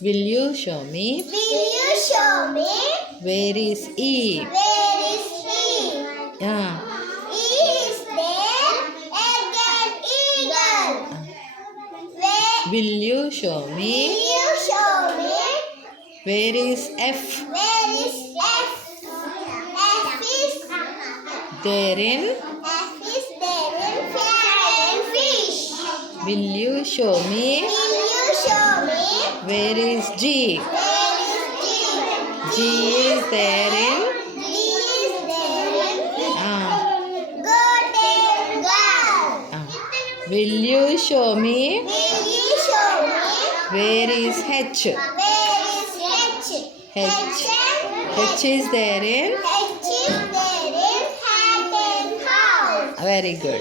Will you show me? Will you show me? Where is E? Where is he? Yeah. He is there. Again, eagle. Where Will you show will me? you show me? Where is F? Where is F? F is There in. there in flying fish. Will you show me? Will you show me? Where is G? Where is G is there in. G is there in Ah. golden girl. Ah. Will you show me? Will you show me? Where is H? Where is H? H. H is there in. H is there in Hampton House. Very good.